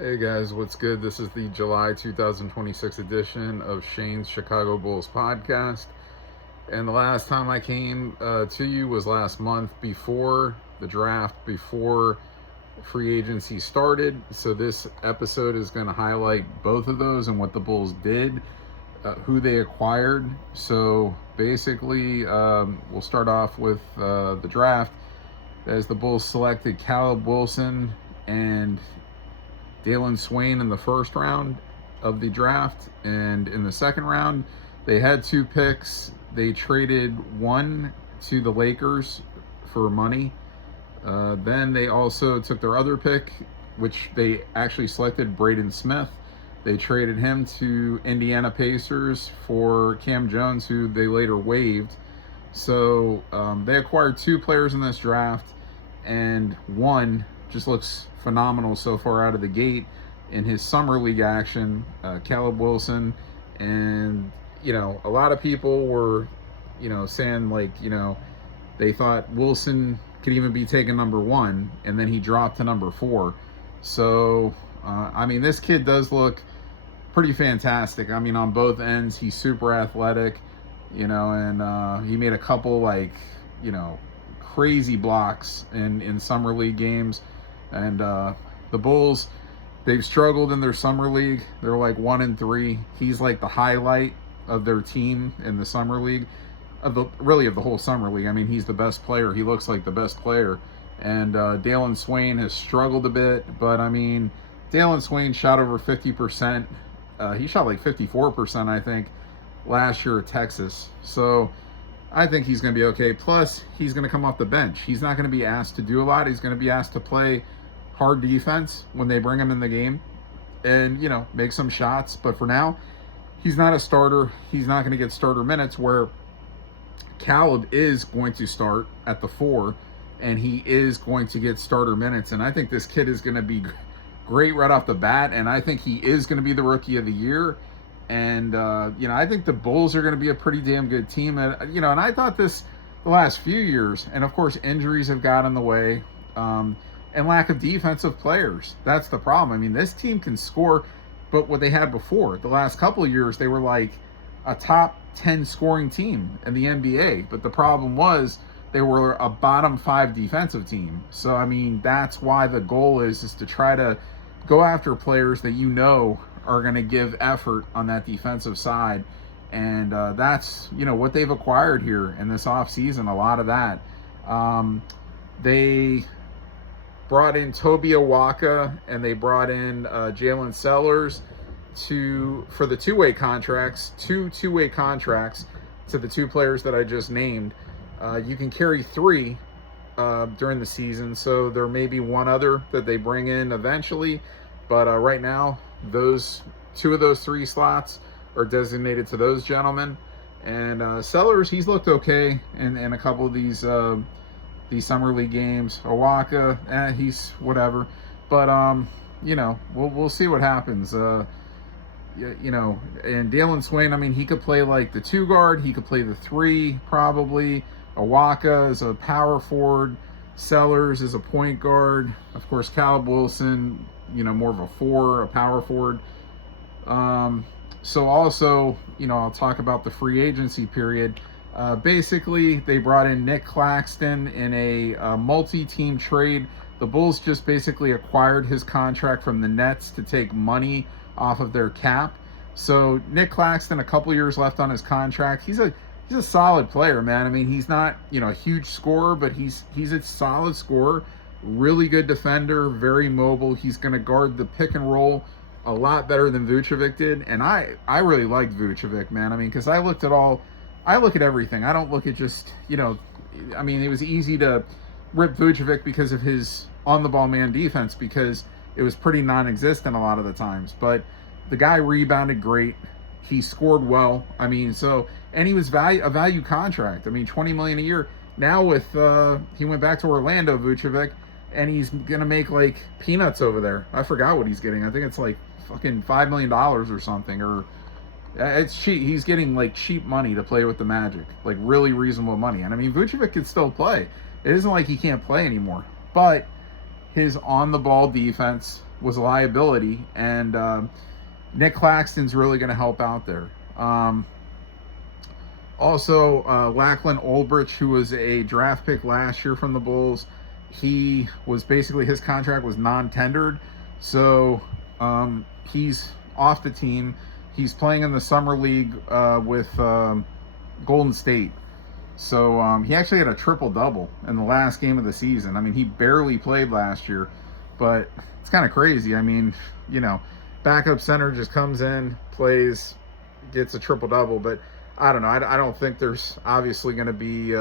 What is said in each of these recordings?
Hey guys, what's good? This is the July 2026 edition of Shane's Chicago Bulls podcast. And the last time I came to you was last month before the draft, before free agency started. So this episode is going to highlight both of those and what the Bulls did, who they acquired. So basically, we'll start off with the draft, as the Bulls selected Caleb Wilson and Dalen Swain in the first round of the draft. And in the second round, they had 2 picks. They traded one to the Lakers for money. Then they also took their other pick, which they actually selected Braden Smith. They traded him to Indiana Pacers for Cam Jones, who they later waived. So they acquired 2 players in this draft, and one just looks phenomenal so far out of the gate in his summer league action, Caleb Wilson. And a lot of people were saying, like, they thought Wilson could even be taken number 1, and then he dropped to number 4. So this kid does look pretty fantastic. On both ends, he's super athletic, and he made a couple crazy blocks in summer league games. And the Bulls, they've struggled in their summer league. They're like 1-3. He's like the highlight of their team in the summer league, of the whole summer league. He's the best player. He looks like the best player. And Dalen Swain has struggled a bit, but Dalen Swain shot over 50%. He shot like 54%, I think, last year at Texas. So I think he's going to be okay. Plus, he's going to come off the bench. He's not going to be asked to do a lot. He's going to be asked to play hard defense when they bring him in the game and, make some shots. But for now, he's not a starter. He's not going to get starter minutes, where Caleb is going to start at the 4, and he is going to get starter minutes. And I think this kid is going to be great right off the bat, and I think he is going to be the rookie of the year. And, I think the Bulls are going to be a pretty damn good team. And, and I thought this the last few years, and of course injuries have got in the way, and lack of defensive players. That's the problem. This team can score, but what they had before, the last couple of years, they were like a top 10 scoring team in the NBA. But the problem was they were a bottom 5 defensive team. So, that's why the goal is to try to go after players that are going to give effort on that defensive side. And that's, what they've acquired here in this offseason, a lot of that. They brought in Toby Awaka, and they brought in Jalen Sellers for the two-way contracts, two-way contracts to the 2 players that I just named. You can carry 3 during the season, so there may be one other that they bring in eventually. But right now, 2 of those 3 slots are designated to those gentlemen. And Sellers, he's looked okay in a couple of these summer league games. Awaka, he's whatever. But we'll see what happens. And Dalen Swain, he could play like the 2 guard. He could play the 3 probably. Awaka is a power forward. Sellers is a point guard. Of course, Caleb Wilson, more of a 4, a power forward. So also, I'll talk about the free agency period. Basically, they brought in Nick Claxton in a multi-team trade. The Bulls just basically acquired his contract from the Nets to take money off of their cap. So Nick Claxton, a couple years left on his contract. He's a solid player, man. He's not, a huge scorer, but he's a solid scorer, really good defender, very mobile. He's going to guard the pick and roll a lot better than Vucevic did. And I really liked Vucevic, man. Because I look at everything. I don't look at just, it was easy to rip Vucevic because of his on-the-ball man defense, because it was pretty non-existent a lot of the times. But the guy rebounded great. He scored well. And he was a value contract. $20 million a year. Now he went back to Orlando, Vucevic, and he's gonna make like peanuts over there. I forgot what he's getting. I think it's like fucking $5 million or something. Or it's cheap. He's getting like cheap money to play with the Magic, like really reasonable money. And Vucevic can still play. It isn't like he can't play anymore. But his on-the-ball defense was a liability, and Nick Claxton's really going to help out there. Also, Lachlan Olbrich, who was a draft pick last year from the Bulls, he was basically, his contract was non-tendered, so he's off the team. He's playing in the summer league with Golden State. So he actually had a triple-double in the last game of the season. I mean, he barely played last year, but it's kind of crazy. I mean, you know, backup center just comes in, plays, gets a triple-double, but I don't know. I don't think there's obviously going to be,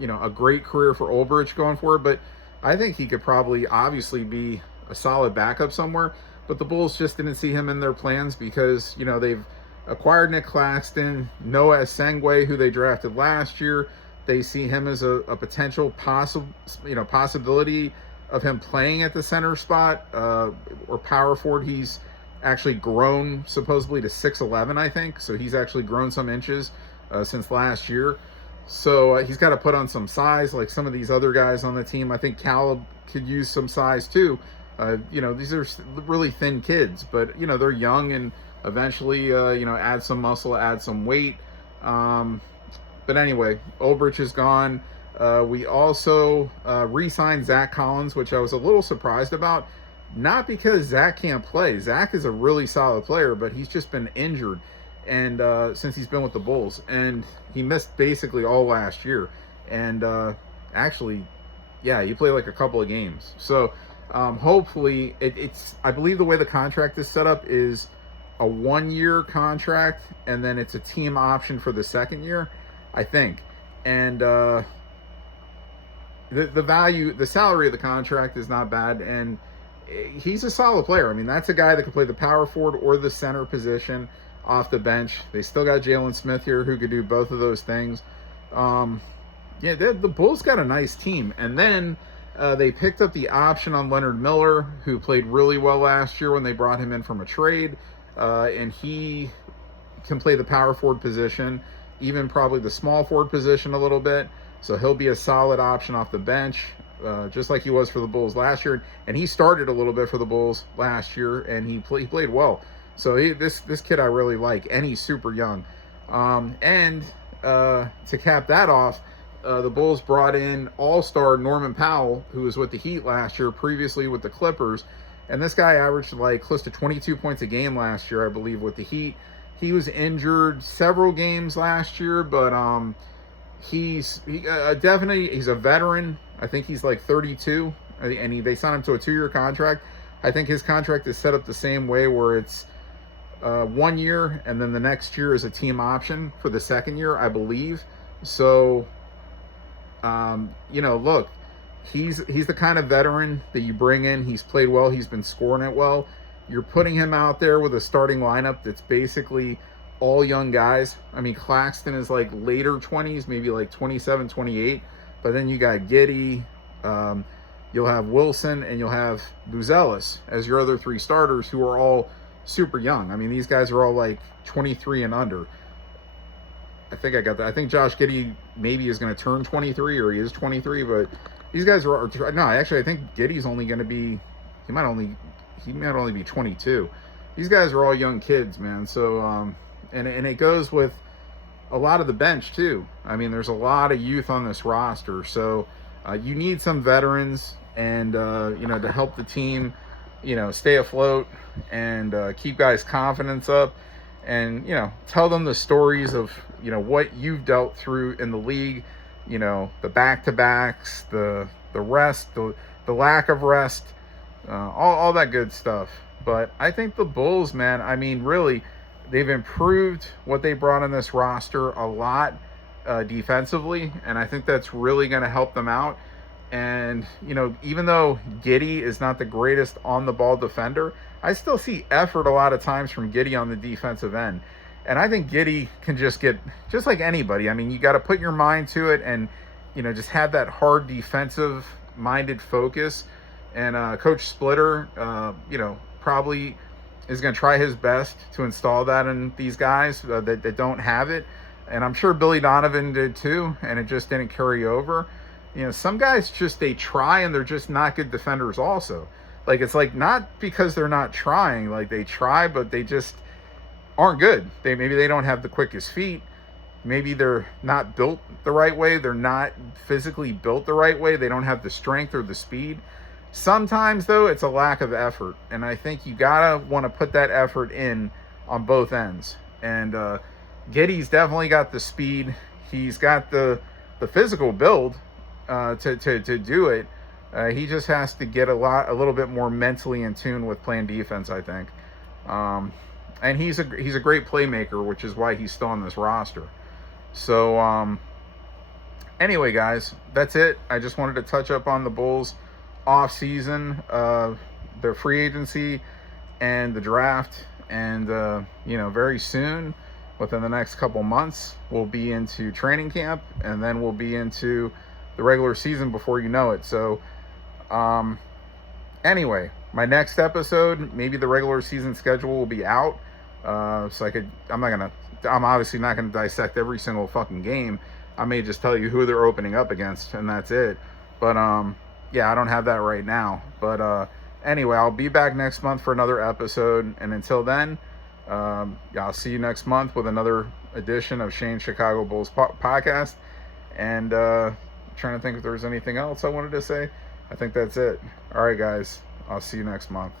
you know, a great career for Olbrich going forward, but I think he could probably obviously be a solid backup somewhere. But the Bulls just didn't see him in their plans because, you know, they've acquired Nick Claxton, Noah Esengwe, who they drafted last year. They see him as a potential possibility of him playing at the center spot or power forward. He's actually grown supposedly to 6'11", I think. So he's actually grown some inches since last year. So he's got to put on some size like some of these other guys on the team. I think Caleb could use some size too. You know, these are really thin kids, but, you know, they're young and eventually, you know, add some muscle, add some weight. But anyway, Olbrich is gone. We also re-signed Zach Collins, which I was a little surprised about. Not because Zach can't play. Zach is a really solid player, but he's just been injured and since he's been with the Bulls. And he missed basically all last year. And actually, yeah, he played like a couple of games. So hopefully, it's I believe the way the contract is set up is a 1-year contract, and then it's a team option for the second year, I think. And the value, the salary of the contract is not bad, and he's a solid player. I mean, that's a guy that could play the power forward or the center position off the bench. They still got Jalen Smith here who could do both of those things. Yeah, the Bulls got a nice team. And then they picked up the option on Leonard Miller, who played really well last year when they brought him in from a trade. And he can play the power forward position, even probably the small forward position a little bit. So he'll be a solid option off the bench, just like he was for the Bulls last year. And he started a little bit for the Bulls last year, and he played well. So this kid I really like, and he's super young. And to cap that off, the Bulls brought in all-star Norman Powell, who was with the Heat last year, previously with the Clippers. And this guy averaged like close to 22 points a game last year, I believe, with the Heat. He was injured several games last year, but he's definitely, he's a veteran. I think he's like 32, and they signed him to a 2-year contract. I think his contract is set up the same way, where it's 1 year, and then the next year is a team option for the second year, I believe. So, you know, look, he's the kind of veteran that you bring in. He's played well. He's been scoring it well. You're putting him out there with a starting lineup that's basically all young guys. I mean, Claxton is like later 20s, maybe like 27, 28. But then you got Giddey, you'll have Wilson, and you'll have Buzelis as your other 3 starters, who are all super young. I mean, these guys are all like 23 and under. I think I got that. I think Josh Giddey maybe is going to turn 23, or he is 23, but these guys are no, actually I think Giddey's only going to be, he might only be 22. These guys are all young kids, man. So and it goes with a lot of the bench too. I mean, there's a lot of youth on this roster, so you need some veterans, and you know, to help the team, you know, stay afloat and keep guys' confidence up, and, you know, tell them the stories of, you know, what you've dealt through in the league, you know, the back-to-backs, the rest, the lack of rest, all that good stuff. But I think the Bulls, man, I mean, really, they've improved what they brought in this roster a lot defensively, and I think that's really going to help them out. And, you know, even though Giddey is not the greatest on-the-ball defender, I still see effort a lot of times from Giddey on the defensive end. And I think Giddey can just get, just like anybody, I mean, you got to put your mind to it and, you know, just have that hard defensive-minded focus. And Coach Splitter, you know, probably is going to try his best to install that in these guys that don't have it. And I'm sure Billy Donovan did too, and it just didn't carry over. You know, some guys just, they try and they're just not good defenders also. Like, it's like, not because they're not trying. Like, they try, but they just aren't good. Maybe they don't have the quickest feet. Maybe they're not built the right way. They're not physically built the right way. They don't have the strength or the speed. Sometimes, though, it's a lack of effort. And I think you gotta want to put that effort in on both ends. And Giddey's definitely got the speed. He's got the physical build to do it. He just has to get a little bit more mentally in tune with playing defense, I think. And he's a great playmaker, which is why he's still on this roster. So anyway, guys, that's it. I just wanted to touch up on the Bulls off season, their free agency, and the draft. And very soon, within the next couple months, we'll be into training camp, and then we'll be into the regular season before you know it. So anyway, my next episode, maybe the regular season schedule will be out. I'm obviously not gonna dissect every single fucking game. I may just tell you who they're opening up against, and that's it. But yeah, I don't have that right now. But anyway, I'll be back next month for another episode, and until then, I'll see you next month with another edition of Shane's Chicago Bulls podcast. And trying to think if there was anything else I wanted to say. I think that's it. All right, guys, I'll see you next month.